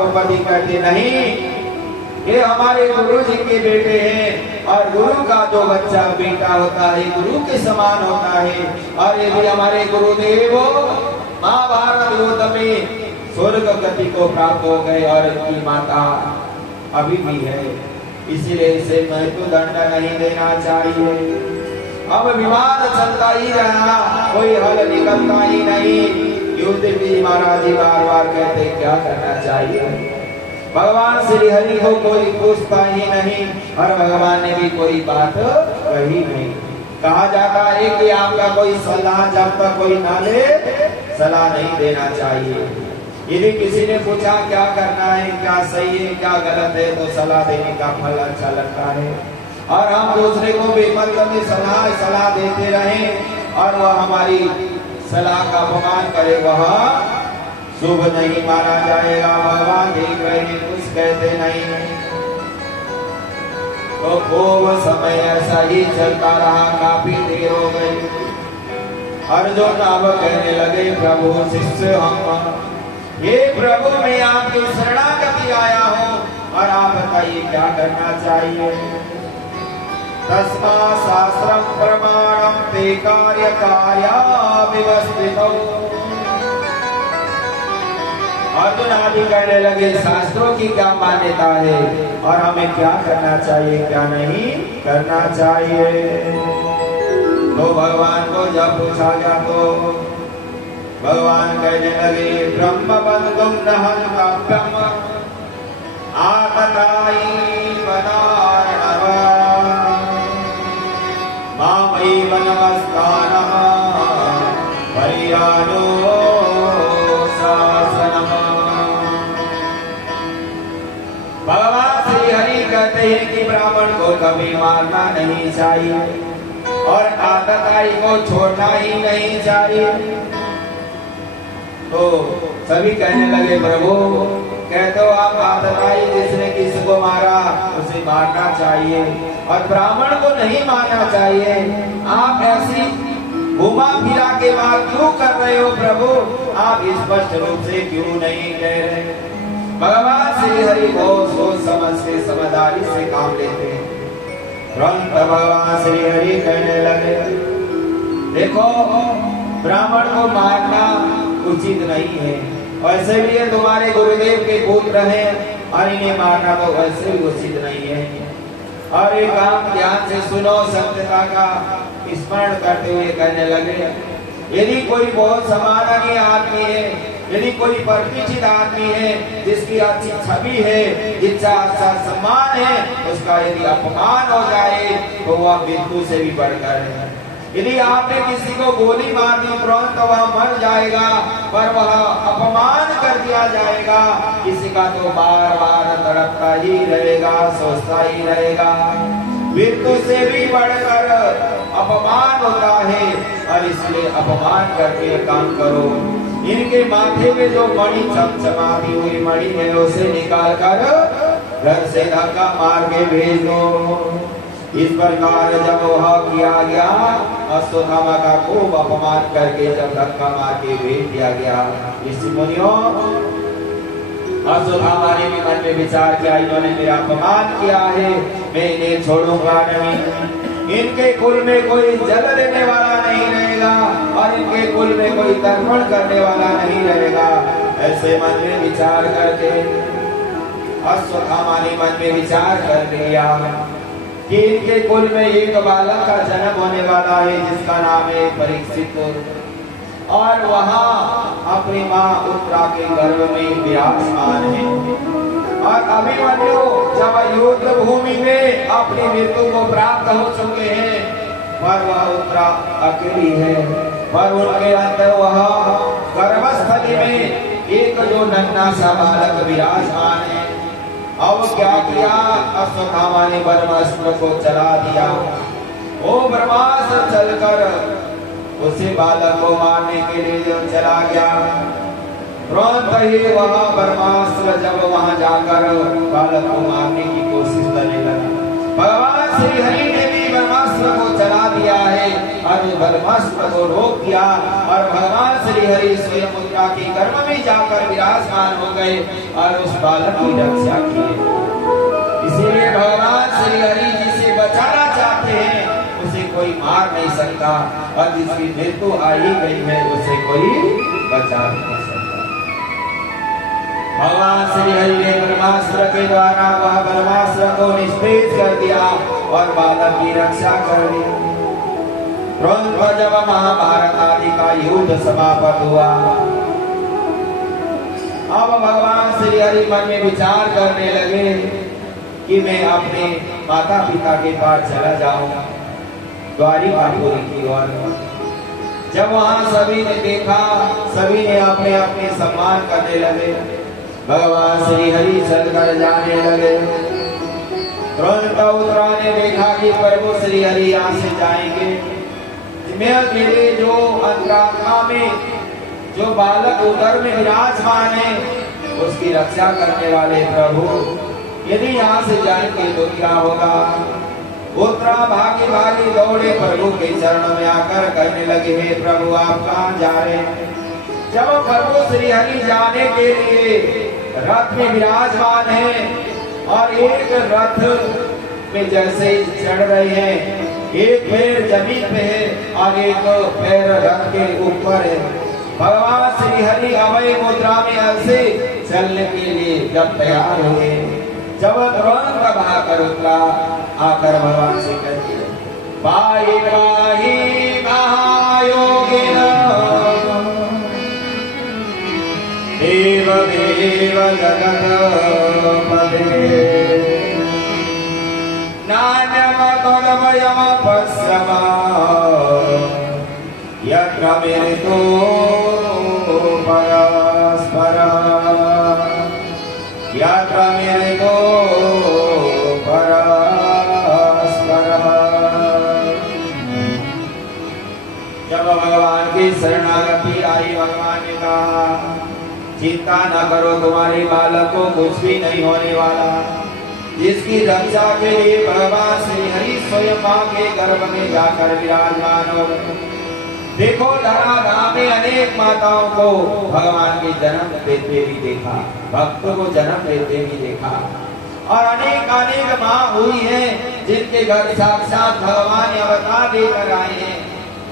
द्रौपदी कहती नहीं, ये हमारे गुरु जी के बेटे हैं और गुरु का जो बच्चा बेटा होता है गुरु के समान होता है। और ये भी हमारे गुरुदेव महाभारत युद्ध में स्वर्ग गति को प्राप्त हो गए और इनकी माता अभी भी है, इसीलिए इसे मृत्यु दंड नहीं देना चाहिए। अब विवाद चलता ही रहा, कोई हल निकलता ही नहीं। युद्ध भी महाराज जी बार बार कहते क्या करना चाहिए। भगवान श्री हरि को कोई पूछता ही नहीं और भगवान ने भी कोई बात कही नहीं। कहा जाता है कि आपका कोई सलाह जब तक कोई ना ले सलाह नहीं देना चाहिए। यदि किसी ने पूछा क्या करना है, क्या सही है, क्या गलत है, तो सलाह देने का फल अच्छा लगता है। और हम दूसरे को बेमतलब में सलाह देते रहे और वह हमारी सलाह का अपमान करे, वह शुभ नहीं माना जाएगा। भगवान देख रहे हैं, कुछ कहते नहीं। तो खूब समय ऐसा ही चलता रहा, काफी देर हो गई। अर्जुन अब कहने लगे प्रभु शिष्य हम, हे प्रभु मैं आपकी शरणागति आया हूँ और आप बताइए क्या करना चाहिए। तस्मा शास्त्रम प्रमाणम ते कार्य कार्याविवस्थितौ। अर्जुन आदि कहने लगे शास्त्रों की क्या मान्यता है और हमें क्या करना चाहिए क्या नहीं करना चाहिए। तो भगवान को जब पूछा गया तो भगवान कहने लगे ब्रह्म बंधुम नहं काव्यम आतताई वदार्णव मामैव नमस्कारः परियानो शासनम्। भगवान श्री हरि कहते हैं कि ब्राह्मण को कभी मारना नहीं चाहिए और आतताई को छोड़ना ही नहीं चाहिए। तो सभी कहने लगे प्रभु कहते हो आप आतताई जिसने किसी को मारा उसे मारना चाहिए और ब्राह्मण को नहीं मारना चाहिए। आप ऐसी घुमा फिरा के बात क्यों कर रहे हो प्रभु, आप स्पष्ट रूप से क्यों नहीं कह रहे। भगवान श्री हरि बहुत सोच समझ से समझदारी से काम लेते हैं। तुरंत भगवान श्री हरि कहने लगे देखो ब्राह्मण को मारना उचित नहीं है, वैसे भी ये तुम्हारे गुरुदेव के पुत्र हैं और इन्हें मारना तो वैसे भी उचित नहीं है। और एक काम ध्यान से सुनो, सत्यता का स्मरण करते हुए कहने लगे यदि कोई बहुत सम्माननीय आदमी है, यदि कोई परिचित आदमी है जिसकी अच्छी छवि है, जिसका अच्छा सम्मान है, उसका यदि अपमान हो जाए तो वह मृत्यु से भी बढ़कर है। यदि आपने किसी को गोली मार दी तुरंत तो वह मर जाएगा, पर वह अपमान कर दिया जाएगा, किसी का तो बार बार तड़पता ही रहेगा, सोचता ही रहेगा। मृत्यु से भी बढ़कर अपमान होता है और इसलिए अपमान करके काम करो। इनके माथे में जो मणि चमचमाती हुई मणि है उसे निकाल कर घर से धक्का मार के भेज दो। इस प्रकार जब वह किया गया अश्वत्थामा का खूब अपमान करके जब धक्का मार के भेज दिया गया, ऋषि मुनियों अश्वत्थामा ने भी मन में विचार किया इन्होंने मेरा अपमान किया है, मैं इन्हें छोड़ूंगा नहीं। इनके कुल में कोई जल लेने वाला नहीं रहेगा और इनके कुल में कोई तर्पण करने वाला नहीं रहेगा। ऐसे मन में विचार करके अश्वत्थामा ने मन में विचार कर लिया कि इनके कुल में एक बालक का जन्म होने वाला है जिसका नाम है परीक्षित, और वहाँ अपनी माँ उत्तरा के गर्भ में विराजमान है। और अभिमन्यु जब युद्ध भूमि में अपनी मृत्यु को प्राप्त हो चुके हैं, पर वह उत्तरा अकेली है, पर उनके अंदर वह गर्भस्थली में एक जो नन्हा सा बालक विराजमान है। अब क्या किया, अश्वत्थामा ने ब्रह्मास्त्र को चला दिया। वो ब्रह्मास्त्र चलकर उसे बालक को मारने के लिए जब चला गया, तुरंत ही वह ब्रह्मास्त्र जब वहां जाकर बालक को मारने की कोशिश करने लगा। भगवान श्री हरि ने भी ब्रह्मास्त्र को चला दिया है और बलमस्त को रोक दिया और भगवान श्री हरि स्वयं उनका के गर्भ में जाकर विराजमान हो गए और उस बालक की रक्षा की। इसीलिए भगवान श्री हरि जिसे बचाना चाहते हैं उसे कोई मार नहीं सकता और जिसकी मृत्यु आ ही गई है उसे कोई बचा नहीं सकता। भगवान श्री हरि ने ब्रह्मास्त्र के द्वारा वह ब्रह्मास्त्र को निष्क्रिय कर दिया और बालक की रक्षा कर दी। तुरंत जब महाभारत आदि का युद्ध समाप्त हुआ, अब भगवान श्री हरि मन में विचार करने लगे कि मैं अपने माता पिता के पास चला जाऊं द्वारिकापुरी की ओर। जब वहां सभी ने देखा, सभी ने अपने अपने सम्मान करने लगे। भगवान श्री हरि चलकर जाने लगे। तुरंत उत्तरा ने देखा कि प्रभु श्री हरि यहाँ से जाएंगे। मेरे जो अंतरात्मा में जो बालक उदर में विराजमान है उसकी रक्षा करने वाले प्रभु यदि यहाँ से जाएंगे तो क्या होगा। उत्तरा भागी भागी दौड़े प्रभु के चरणों में आकर कहने लगे, हे प्रभु आप कहाँ जा रहे हैं। जब प्रभु श्री हरि जाने के लिए रथ में विराजमान है और एक रथ में जैसे चढ़ रहे हैं, एक पैर जमीन पे है और एक पैर रथ के ऊपर है। भगवान श्री हरि अभय मुद्रा में ऐसे चलने के लिए जब तैयार हुए, जब तुरंत भाकर उतरा, आकर भगवान से कहते हैं, पाहि पाहि महायोगिन देव देव जगन्पते नान्यमतोऽभयम् पश्यम यत्र मृतो परस्परः यत्र मृतो परस्परः। जब भगवान की शरणागति आई, भगवान ने कहा, चिंता न करो, तुम्हारे बालक को कुछ भी नहीं होने वाला। जिसकी रक्षा के लिए भगवान श्री हरि स्वयं मां के गर्भ में जाकर विराजमान हो। देखो धराधाम में अनेक माताओं को भगवान के जन्म देते भी देखा, भक्तों को जन्म देते भी देखा, और अनेक अनेक माँ हुई हैं जिनके घर साक्षात भगवान अवतार लेकर आए हैं।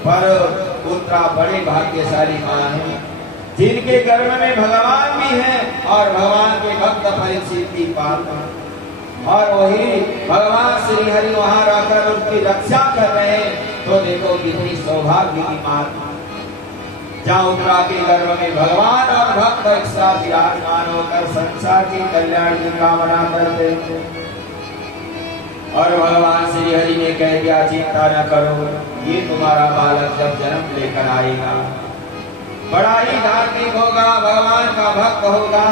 पर उत्तरा बड़े भाग्यशाली माँ है जिनके गर्भ में भगवान भी हैं और भगवान के भक्त परीक्षित की पात्र, और वही भगवान श्री हरि वहां रहकर उनकी रक्षा कर रहे हैं। तो देखो कितनी सौभाग्य की बात, जहाँ उत्तरा के गर्भ में भगवान और भक्त एक साथ विराजमान होकर संसार के कल्याण की कामना करते हैं। और भगवान श्री हरि ने कह दिया, चिंता न करो, ये तुम्हारा बालक जब जन्म लेकर आएगा बड़ा ही धार्मिक होगा, भगवान का भक्त होगा,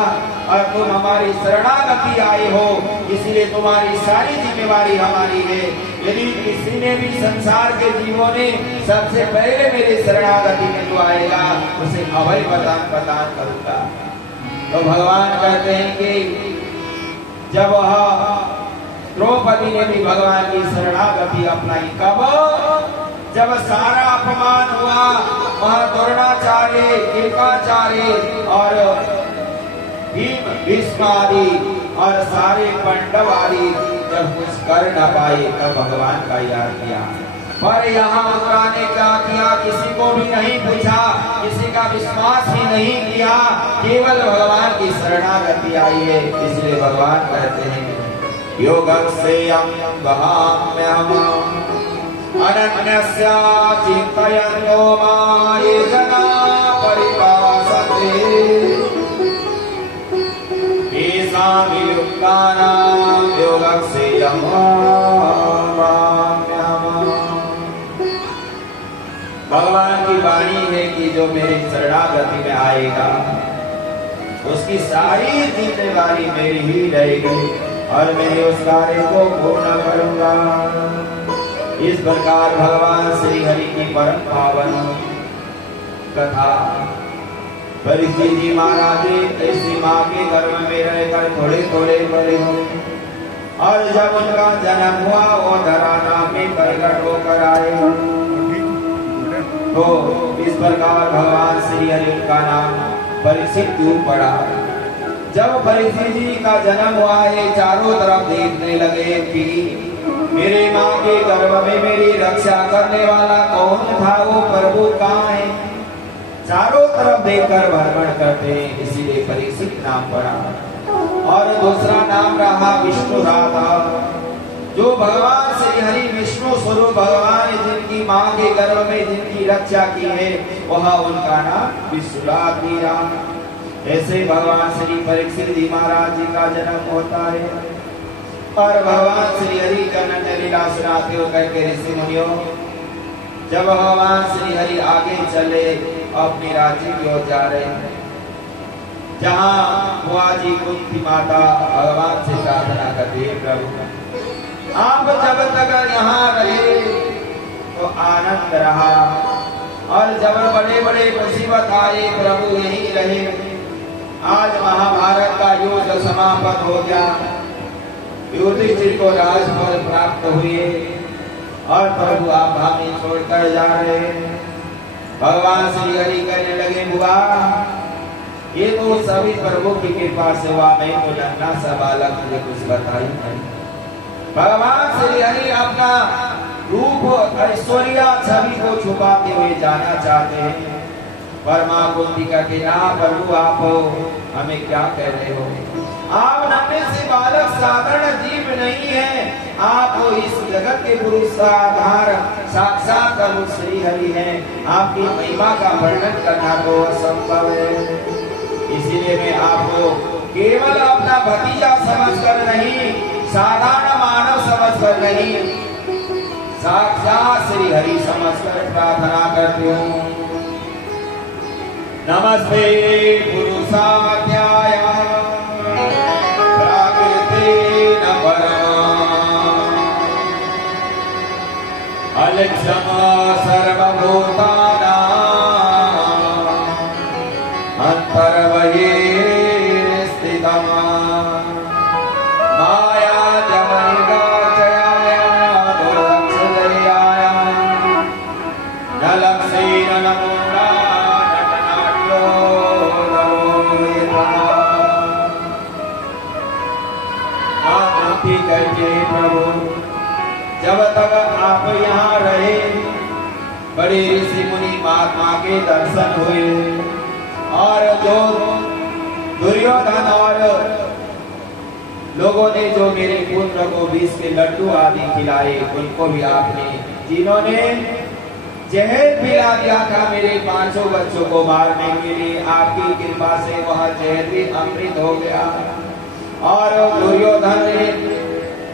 और तुम हमारी शरणागति आए हो, इसलिए तुम्हारी सारी जिम्मेवारी हमारी है। यदि किसी ने भी संसार के जीवों ने सबसे पहले मेरे शरणागति में जो आएगा उसे अभय प्रदान करूंगा। तो भगवान कहते हैं कि जब वह द्रौपदी ने भी भगवान की शरणागति अपनाई, कब जब सारा अपमान हुआ, वहां द्रोणाचार्य, कृपाचार्य और भीष्म आदि और सारे पांडव आदि जब कुछ कर न पाए तब भगवान का याद किया। पर यहाँ उत्तरा ने क्या किया, किसी को भी नहीं पूछा, किसी का विश्वास ही नहीं किया, केवल भगवान की शरणागति आई है। इसलिए भगवान कहते हैं, योगस्येयं वहाम्यहम् अनन्यस्य चिन्तयन्तो मां ये जना परिभासते येषां विलुप्तानां योगस्येयं वहाम्यहम्। भगवान की वाणी है कि जो मेरी शरणागति में आएगा उसकी सारी जिम्मेदारी मेरी ही रहेगी और मैं उस कार्य को पूर्ण करूंगा। इस प्रकार भगवान श्री हरि की परम पावन कथा परीक्षित जी महाराज ऐसी माँ के गर्भ में रहकर थोड़े थोड़े बड़े हुए, और जब उनका जन्म हुआ वो धरा नाम में प्रकट होकर आए। तो इस प्रकार भगवान श्री हरि का नाम परीक्षित क्यों पड़ा। जब परीक्षित जी का जन्म हुआ, ये चारों तरफ देखने लगे कि मेरे माँ के गर्भ में मेरी रक्षा करने वाला कौन था, वो प्रभु कहाँ है। चारों तरफ देखकर भ्रमण करते हैं, इसीलिए परीक्षित नाम पड़ा। और दूसरा नाम रहा विष्णु राधा, जो भगवान श्री हरि विष्णु स्वरूप भगवान जिनकी माँ के गर्भ में जिनकी रक्षा की है, वह उनका नाम विश्वनाथीरा। ऐसे भगवान श्री परीक्षित जी महाराज जी का जन्म होता है। और भगवान श्री हरि का अनन्य लीला सुनाते हो करके ऋषि मुनियों, जब भगवान श्री हरि आगे चले अपने राज्य की ओर जा रहे हैं, जहाँ बुआ जी कुंती माता भगवान से प्रार्थना करती है, प्रभु आप जब तक यहाँ रहे तो आनंद रहा, और जब बड़े बड़े मुसीबत आए प्रभु यहीं रहे। आज महाभारत का युद्ध समाप्त हो गया, युधिष्ठिर को राजपद प्राप्त हुए, और प्रभु आप हमें छोड़कर जा रहे। भगवान श्री हरि कहने लगे, बुआ ये तो सभी प्रभु की कृपा से हुआ, मैं तो नन्हा सा बालक, मुझे कुछ बताई नहीं। भगवान श्री हरि अपना रूप ऐश्वर्या छवि को छुपाते हुए जाना चाहते हैं। पर मां कुंती कहती, ना प्रभु आप हमें क्या कह रहे हो, आप नन्हे से बालक साधारण जीव नहीं है, आप इस जगत के पुरुष का आधार साक्षात प्रभु श्री हरि हैं, आपकी महिमा का वर्णन करना तो असंभव है। इसीलिए मैं आपको केवल अपना भतीजा समझकर नहीं, साधारण मानव समझकर नहीं, साक्षात श्री हरि समझकर प्रार्थना करती हूँ। नमस्ते पुरुषाध्याय प्राकृतेन अलक्षमा सर्वभूतानां अंतर्बहिः स्थितम् माया जमनिकाचयाय दुर्लक्षदयाय न लक्षेण नमोना नटनाट्यो नरोयता। करके प्रभु जब तक आप यहाँ रहे, बड़े ऋषि मुनि महात्मा के दर्शन हुए, और जो दुर्योधन और लोगों ने जो मेरे पुत्र को 20 के लड्डू आदि खिलाए, उनको भी आपने, जिन्होंने जहर पिला दिया था मेरे 5 बच्चों को मारने के लिए, आपकी कृपा से वह जहर भी अमृत हो गया। और दुर्योधन ने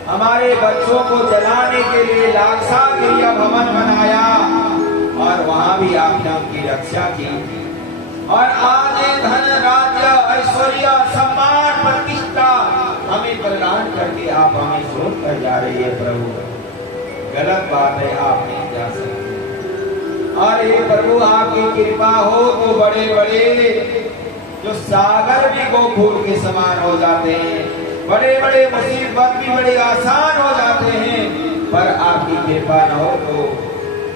हमारे बच्चों को जलाने के लिए लाक्षागृह भवन बनाया, और वहां भी आपने उनकी रक्षा की। और आज धन राज्य ऐश्वर्य सम्मान प्रतिष्ठा हमें प्रदान करके आप हमें छोड़ कर जा रही है प्रभु, गलत बात है, आप नहीं जा सकते। और ये प्रभु आपकी कृपा हो तो बड़े बड़े जो सागर भी गोफूल के समान हो जाते हैं, बड़े बड़े मुसीबत भी बड़े आसान हो जाते हैं, पर आपकी कृपा न हो तो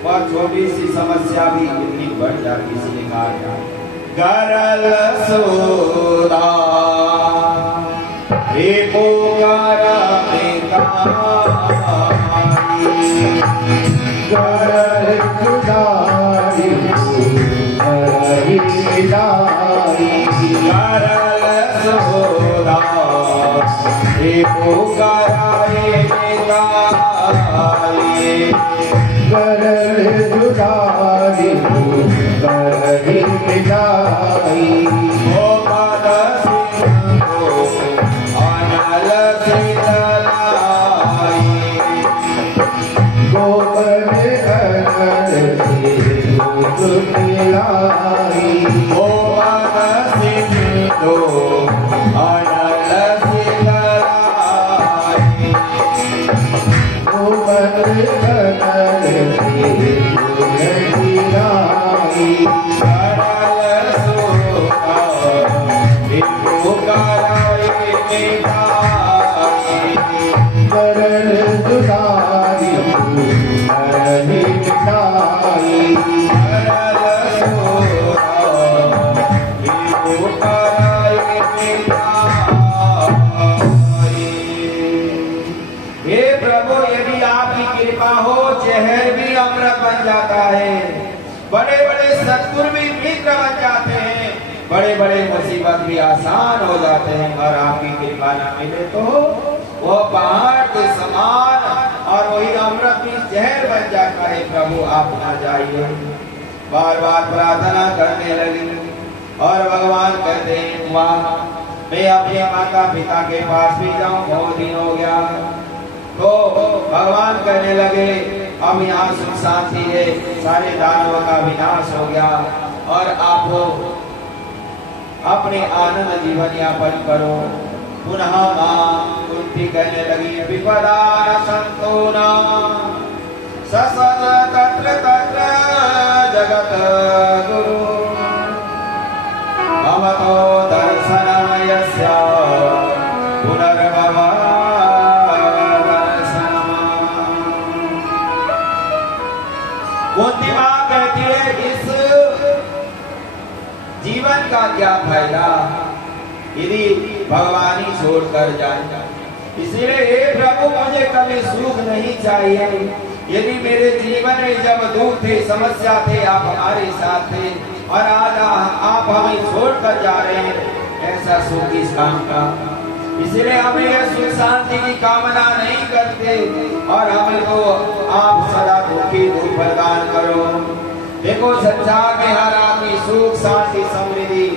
वह छोटी सी समस्या भी इतनी बढ़ जाती है। इसलिए कहा गरल सोदा जाता है, बड़े बड़े सद्गुरु भी मित्र बन जाते हैं, बड़े बड़े मुसीबत भी आसान हो जाते हैं। और आपकी कृपा न मिले तो वो पहाड़ के समान और वही अमृत भी जहर बन जाता है। प्रभु आप ना जाइए। बार बार प्रार्थना करने लगी और भगवान कहते हैं वाह, मैं अपने माता पिता के पास भी जाऊं, बहुत दिन हो गया। तो भगवान कहने लगे अब यहाँ सुख शांति है, सारे दानवों का विनाश हो गया और आप अपने आनंद जीवन यापन करो। पुनः मां कुंती कहने लगी विपदा संतो न ससद तत्र तत्र जगत गुरु भवतो दर्शनम यस्य पुनर्भव दर्शनम। कुंती मां कहती है इस जीवन का क्या फायदा यदि भगवान ही छोड़कर जाए। इसलिए हे प्रभु मुझे कभी सुख नहीं चाहिए। यदि मेरे जीवन में जब दुख थे, समस्या थे, आप हमारे साथ थे और आज आप हमें छोड़कर जा रहे हैं, ऐसा सुख किस काम का। इसलिए हमें यह सुख शांति की कामना नहीं करते और हमें तो आप सदा दुखी दुख प्रदान करो। देखो संसार में हर आदमी सुख शांति समृद्धि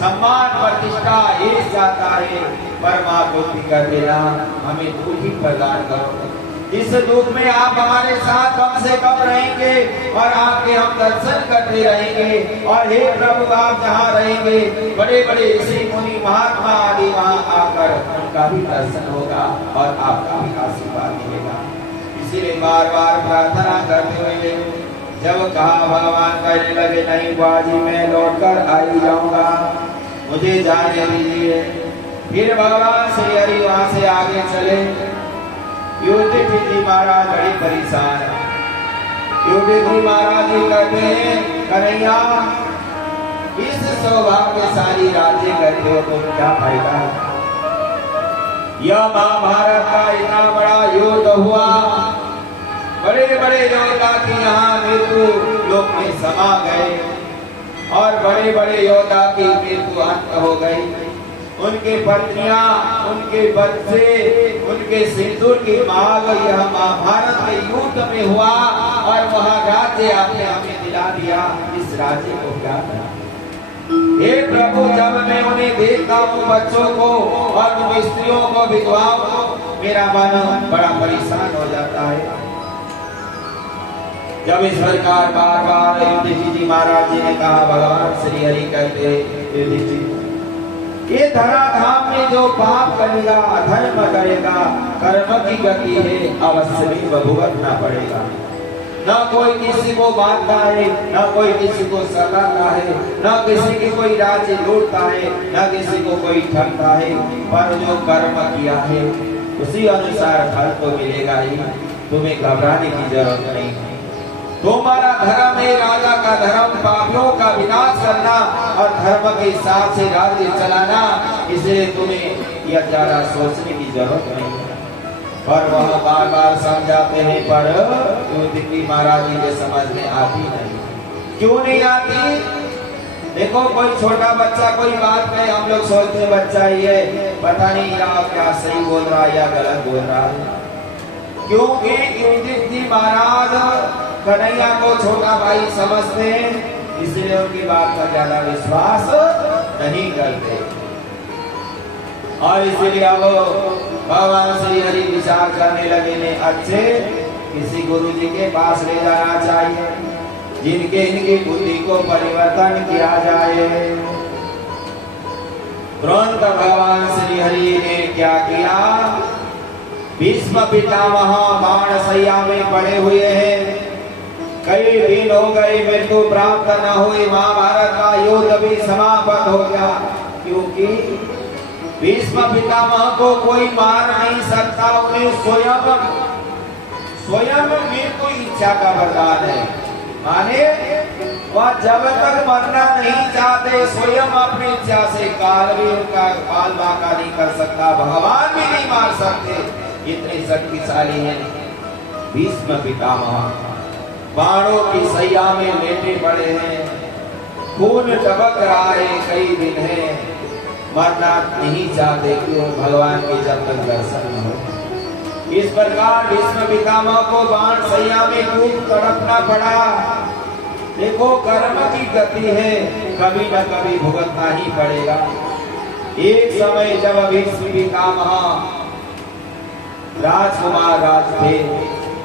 सम्मान प्रतिष्ठा ये चाहता है, पर मां बुद्धि कर देना हमें दुख ही प्रदान करो। इस दुख में आप हमारे साथ कम से कम रहेंगे और आपके हम दर्शन करते रहेंगे। और हे प्रभु आप जहाँ रहेंगे बड़े बड़े ऋषि मुनि महात्मा आदि वहाँ आकर उनका भी दर्शन होगा और आपका भी आशीर्वाद मिलेगा। इसीलिए बार बार प्रार्थना करते हुए जब कहा भगवान कहने लगे नहीं बाजी मैं लौटकर आ ही जाऊंगा, मुझे जाने दीजिए। फिर भगवान श्री हरि वहां से आगे चले। युधिष्ठिर जी महाराज बड़ी परेशान है। युधिष्ठिर महाराज जी कहते हैं कन्हैया इस सौभाग्यशाली राज्य करते हो तो क्या फायदा। यह महाभारत का इतना बड़ा युद्ध हुआ, बड़े बड़े योद्धा की यहाँ मृत्यु लोक में समा गए और बड़े बड़े योद्धा की मृत्यु अंत हो गई। उनके पत्नियां, उनके बच्चे, उनके सिंदूर की मांग यह महाभारत के युद्ध में हुआ और वह राज्य आपने हमें दिला दिया। इस राज्य को क्या करा। हे प्रभु जब मैं उन्हें देखता हूँ बच्चों को और उन स्त्रियों को विधवाओं को, मेरा मन बड़ा परेशान हो जाता है। जब इस प्रकार बार बार युधिष्ठिर जी महाराज जी ने कहा भगवान श्री हरि कहते युधिष्ठिर ये धराधाम में जो पाप करेगा अधर्म करेगा कर्म की गति है, अवश्य भी भुगतना पड़ेगा। न कोई किसी को बांधता है, न कोई किसी को सताता है, न किसी की कोई राज्य लूटता है, न किसी को कोई ठगता है, पर जो कर्म किया है उसी अनुसार फल तो मिलेगा ही। तुम्हें घबराने की जरूरत नहीं है। तुम्हारा धर्म है राजा का धर्म पापियों का विनाश करना और धर्म के हिसाब से राज्य चलाना, इसलिए तुम्हें यह ज्यादा सोचने की जरूरत नहीं है। पर वह बार बार समझाते हैं पर युधिष्ठिर महाराज जी के समझ में आती नहीं। क्यों नहीं आती। देखो कोई छोटा बच्चा कोई बात कहे हम लोग सोचते बच्चा ही है, पता नहीं या क्या सही बोल रहा है या गलत बोल रहा है। क्योंकि युधिष्ठिर महाराज कन्हैया को छोटा भाई समझते हैं, इसलिए उनकी बात का ज्यादा विश्वास नहीं करते। और इसलिए अब भगवान श्री हरि विचार करने लगे ने अच्छे किसी गुरु जी के पास ले जाना चाहिए जिनके इनकी बुद्धि को परिवर्तन किया जाए। तुरंत भगवान श्री हरि ने क्या किया, भीष्म पितामह बाण सैया में पड़े हुए हैं, कई दिन हो गए मृत्यु प्राप्त न हुई, महाभारत का युद्ध भी समाप्त हो गया। क्योंकि भीष्म पितामह को कोई मार नहीं सकता, उन्हें स्वयं मृत्यु इच्छा का वरदान है। माने वह जब तक मरना नहीं चाहते स्वयं अपनी इच्छा से काल भी उनका काल बाका नहीं कर सकता, भगवान भी नहीं मार सकते, इतने शक्तिशाली हैं भीष्म पितामह। बाणों की सैया में लेटे पड़े हैं, खून टपक रहा है, कई दिन है, मरना नहीं चाहते क्यों भगवान के जब तक दर्शन न हो। इस प्रकार भीष्म पितामह को बाण सैया में खूब तड़पना पड़ा। देखो कर्म की गति है, कभी न कभी भुगतना ही पड़ेगा। एक समय जब भीष्म पितामह राजकुमार राज थे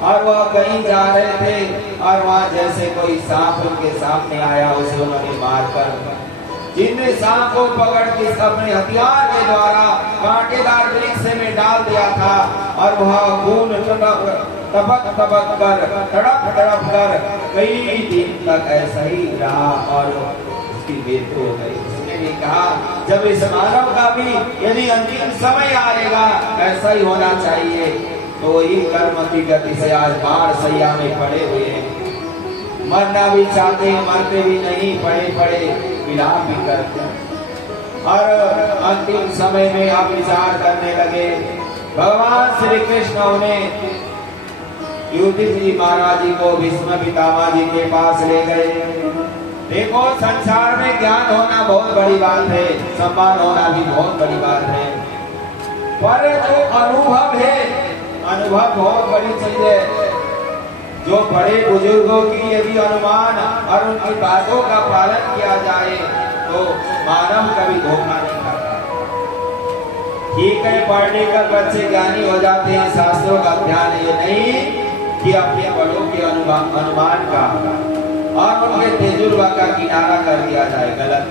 और वह कहीं जा रहे थे और वहां जैसे कोई सांप उनके सामने आया, उसे उन्होंने मारकर जिनने सांप को पकड़ के अपने हथियार के द्वारा कांटेदार वृक्ष में डाल दिया था और वह खून टपक टपक कर तड़प तड़प कर कई दिन तक ऐसा ही रहा और उसकी मृत्यु हो गई। उसने भी कहा जब इस मानव का भी यदि अंतिम समय आएगा ऐसा ही होना चाहिए, तो वही कर्म की गति से आज बाढ़ सैया में पड़े हुए हैं, मरना भी चाहते हैं, मरते भी नहीं, पड़े पड़े विलाप भी करते हैं। और अंतिम समय में आप विचार करने लगे। भगवान श्री कृष्ण उन्हें युधिष्ठिर जी महाराज जी को भीष्म पितामह जी के पास ले गए। देखो संसार में ज्ञान होना बहुत बड़ी बात है, सम्मान होना भी बहुत बड़ी बात है, पर जो अनुभव है, अनुभव बहुत बड़ी चीज है। जो बड़े बुजुर्गों की यदि अनुमान और उनकी बातों का पालन किया जाए तो मानव कभी धोखा नहीं खाता। ठीक है, पढ़ने का बच्चे ज्ञानी हो जाते हैं, शास्त्रों का ध्यान ये नहीं कि अपने बड़ों के अनुमान का और उनके तजुर्बा का किनारा कर दिया जाए, गलत।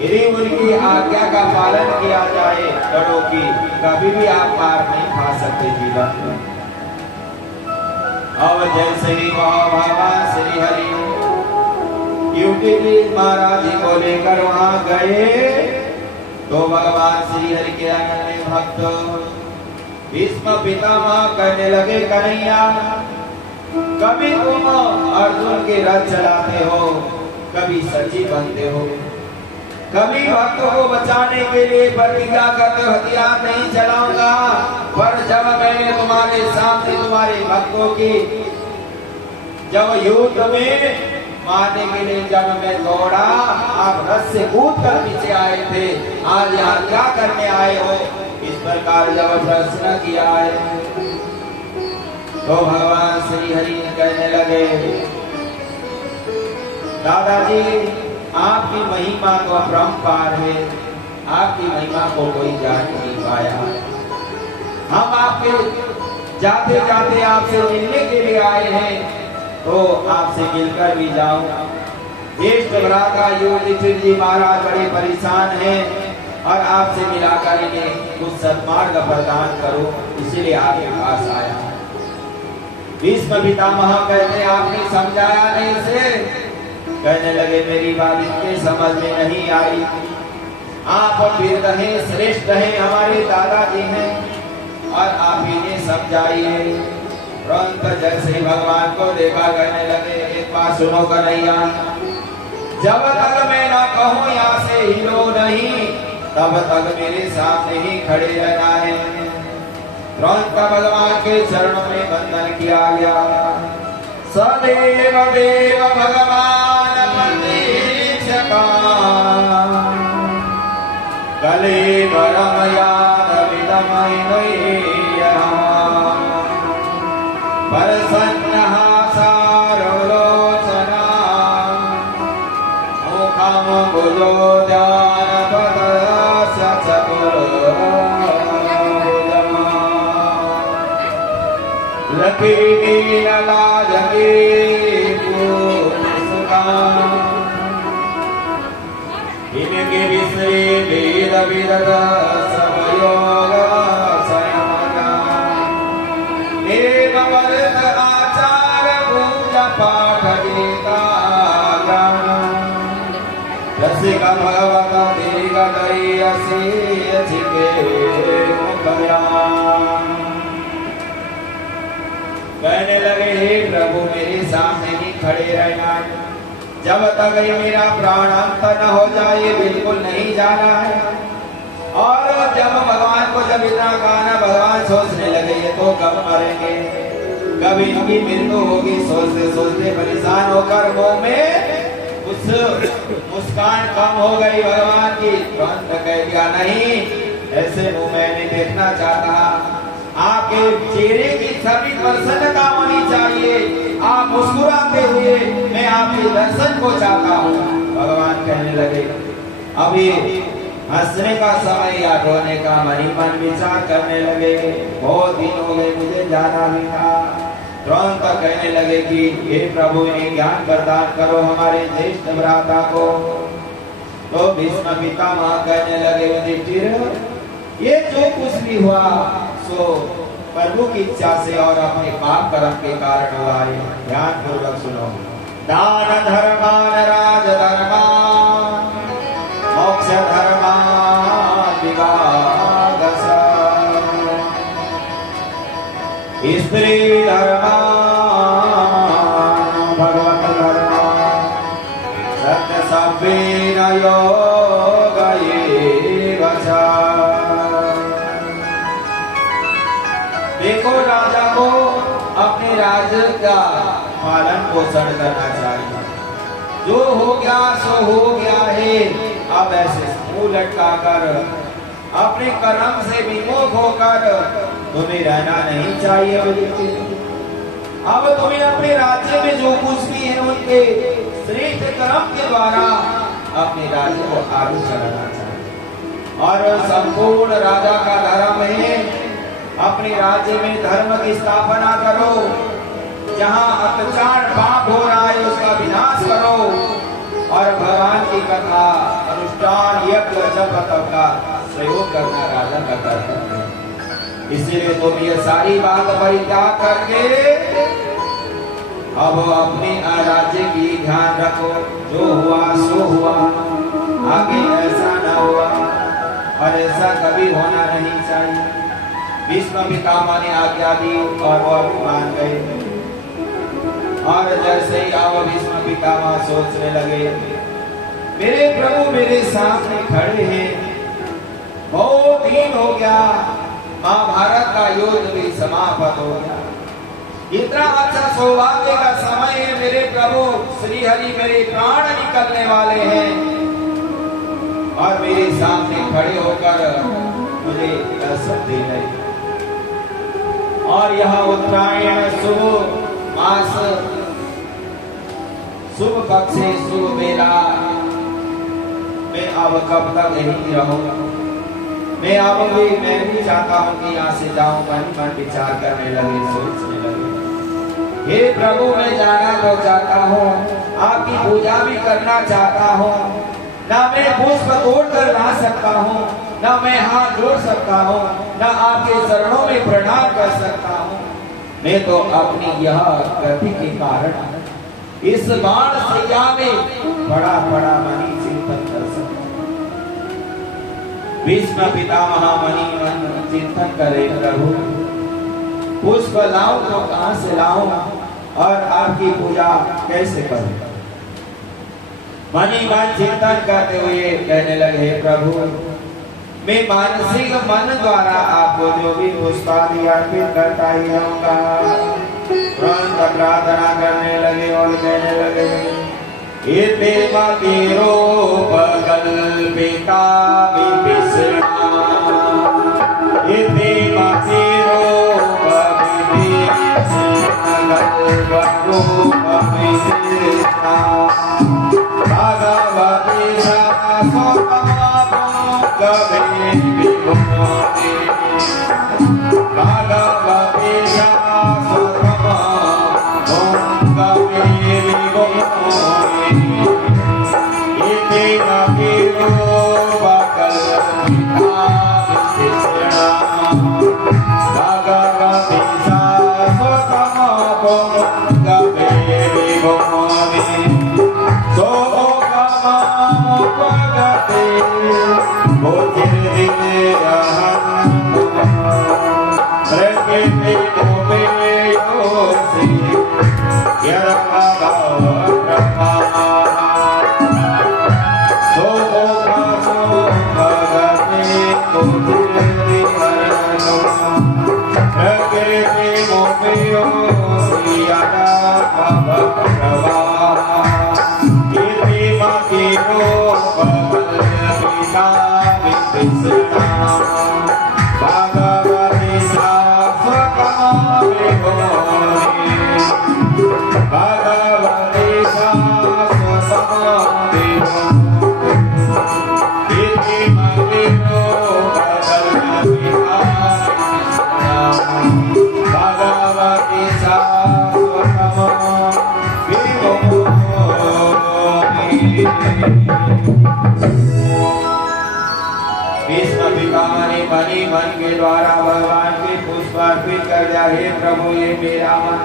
यदि उनकी आज्ञा का पालन किया जाए बड़ों की, कभी भी आप मार नहीं खा सकते जीवन में। अब जैसे ही भगवान श्री हरि युधिष्ठिर महाराज जी को लेकर वहां गए तो भगवान श्री हरि के अनन्य भक्त भीष्म पितामह कहने लगे, कन्हैया कभी तुम अर्जुन के रथ चलाते हो, कभी सची बनते हो, कभी भक्तों को बचाने के लिए प्रतिज्ञा करते हथियार नहीं चलाऊंगा, पर जब मैंने तुम्हारे सामने तुम्हारे भक्तों की जब युद्ध में मारने के लिए जब मैं दौड़ा, आप रथ से कूद कर पीछे आए थे, आज यहाँ क्या करने आए हो, इस प्रकार जब प्रश्न किया है तो भगवान श्री हरि कहने लगे, दादाजी आपकी महिमा तो अपरंपार है, आपकी महिमा को कोई जान नहीं पाया। हम आपके जाते जाते आपसे मिलने के लिए आए हैं, तो आपसे मिलकर भी जाऊं। ज्येष्ठ भ्राता युधिष्ठिर जी महाराज बड़े परेशान हैं और आपसे मिलाकर इन्हें कुछ सत्मार्ग प्रदान करो, इसीलिए आपके पास आया। भीष्म पितामह कहते आपने समझाया नहीं से, कहने लगे मेरी बात इतने समझ में नहीं आई, आप वीर हैं, श्रेष्ठ हैं, हमारे दादाजी हैं और आप इन्हें समझाइए। तुरंत जैसे ही भगवान को देखा कहने लगे, एक बात सुनो कन्हैया, जब तक मैं ना कहूं यहाँ से हिलो नहीं, तब तक मेरे सामने ही खड़े रहना है। तुरंत भगवान के चरणों में वंदन किया गया। सदैव देव भगवान प्रतीक्षका कले परमयाद विदमयः परसन्नः सारलोचना मुखं भुजोद्यानपतस्य लकीनीनलाजके पुष्पका इनके विश्रे वेद विरद समयोग संयमना एवं वर्त आचार पूजा पाठ गीता गान रसिका भगवता दीर्घ दयसी चिके मुखया। कहने लगे, हे प्रभु मेरे सामने ही खड़े रहना, जब तक ये मेरा प्राण अंत न हो जाए बिल्कुल नहीं जाना है। और जब भगवान को जब इतना गाना, भगवान सोचने लगे ये तो कब मरेंगे, कब इनकी मृत्यु होगी सोचते सोचते परेशान होकर मुंह में उस मुस्कान कम हो गई भगवान की। तुरंत कह दिया नहीं, ऐसे मुंह मैं नहीं देखना चाहता, आपके चेहरे की सभी प्रसन्नता होनी चाहिए, आप मुस्कुराते हुए मैं आपके दर्शन को चाहता हूँ। भगवान कहने लगे अभी हंसने का समय या रोने का, मनी मन विचार करने लगे बहुत दिन हो गए मुझे जाना भी था। तुरंत कहने लगे कि हे प्रभु इन्हें ज्ञान प्रदान करो हमारे ज्येष्ठ भ्राता को। तो भीष्म पितामह कहने लगे युधिष्ठिर ये जो कुछ भी हुआ सो प्रभु की इच्छा से और अपने पाप कर्म के कारण हुआ है। ध्यान पूर्वक सुनो। दान धर्मान राज धर्मान मोक्ष धर्मान विवादस स्त्री धर्मान भगवत धर्मान सत्य सभ्येन योग एव च। देखो राजा को अपने राज्य का पालन पोषण करना चाहिए, जो हो गया सो हो गया है। अब ऐसे मुंह लटकाकर अपने कर्म से विमुख होकर तुम्हें रहना नहीं चाहिए। अब तुम्हें अपने राज्य में जो कुछ भी है उनके श्रेष्ठ कर्म के द्वारा अपने राज्य को आगे चलाना चाहिए। और संपूर्ण राजा का धर्म है अपने राज्य में धर्म की स्थापना करो, जहाँ अत्याचार पाप हो रहा है उसका विनाश करो, और भगवान की कथा अनुष्ठान यज्ञ जप तप का सहयोग करना राजा का कर्तव्य है। इसीलिए तुम ये सारी बात परित्याग करके अब अपने राज्य की ध्यान रखो, जो हुआ सो हुआ, आगे ऐसा न हुआ और ऐसा कभी होना नहीं चाहिए। भीष्म पितामह ने आज्ञा दी और वो भी मान गए। और जैसे ही आओ भीष्म पितामह सोचने लगे मेरे प्रभु मेरे सामने खड़े हैं, बहुत दिन हो गया, महाभारत का युद्ध भी समाप्त हो गया, इतना अच्छा सौभाग्य का समय है, मेरे प्रभु श्री हरि मेरे प्राण निकलने वाले हैं और मेरे सामने खड़े होकर मुझे दर्शन दे रहे। और यह उत्तरायण शुभ मास शुभ पक्ष शुभ मेला, मैं अब कब तक यहीं रहूंगा। मैं भी चाहता हूँ कि यहाँ से जाऊं। मन विचार करने लगे, सोचने लगे हे प्रभु मैं जाना तो चाहता हूँ, आपकी पूजा भी करना चाहता हूँ, ना मैं पुष्प तोड़ कर ला सकता हूँ, ना मैं हाथ जोड़ सकता हूँ, ना आपके चरणों में प्रणाम कर सकता हूँ। मैं तो अपनी यह गति के कारण इस बाण सैया में बड़ा बड़ा मनी चिंतन कर सकता हूँ। भीष्म पितामह मनी मन चिंतन करे प्रभु पुष्प लाऊं तो कहां से लाऊं और आपकी पूजा कैसे करूं। मनी मन चिंतन करते हुए कहने लगे प्रभु मैं मानसिक मन द्वारा आपको जो भी पुष्पादि अर्पित करता ही रहूंगा। तुरंत प्रार्थना करने लगे और कहने लगे इति मतिरोपकल्पिता विभीषणा इति मतिरोपविभीषणा भगवती शाश्वतमागमे विभूति भगवती शाश्वतमागमे विभूति इति मतिरोपकल्पिता विभीषणा भगवती शाश्वतमागमे विभूति so भीष्म पितामह मणि मन के द्वारा भगवान के पुष्प अर्पित कर दिया। हे प्रभु ये मेरा मन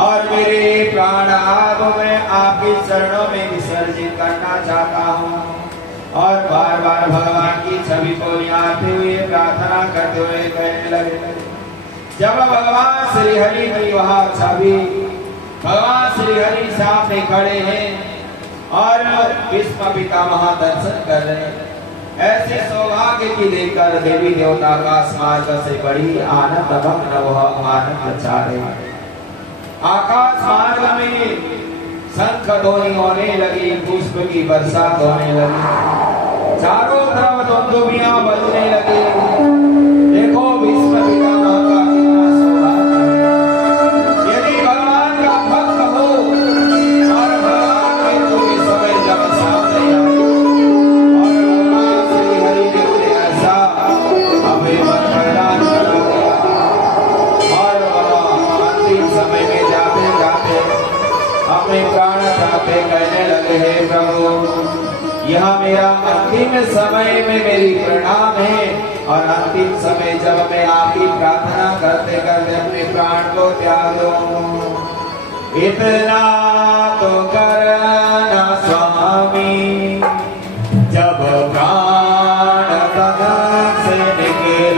और मेरे प्राण आप मैं आपके चरणों में विसर्जित करना चाहता हूँ और बार बार भगवान की छवि को निहारते हुए प्रार्थना करते हुए कहने लगे। जब भगवान श्री हरि की वहाँ छवि भगवान श्री हरि सामने खड़े हैं और भीष्म पितामह दर्शन कर रहे हैं, ऐसे सौभाग्य की देखकर देवी देवता का समाज से बड़ी आनंद भग्न वह आनंद छा रहे। आकाश मार्ग में शंख ध्वनि होने लगी, पुष्प की बरसात होने लगी, चारों तरफ दुंदुभियां बजने लगी। देखो भीष्म पितामह का कितना सौभाग्य है। यदि भगवान का भक्त हो और भगवान मृत्यु के समय जब सामने आए और भगवान श्री हरि देव ने ऐसा अभिमत प्रदान करा दिया और वह अंतिम समय में जाते जाते अपने प्राण प्राप्त कहने लगे। हे प्रभु यह मेरा अंतिम समय में मेरी प्रणाम है और अंतिम समय जब मैं आपकी प्रार्थना करते करते अपने प्राण को त्याग दूं, इतना तो करना स्वामी जब प्राण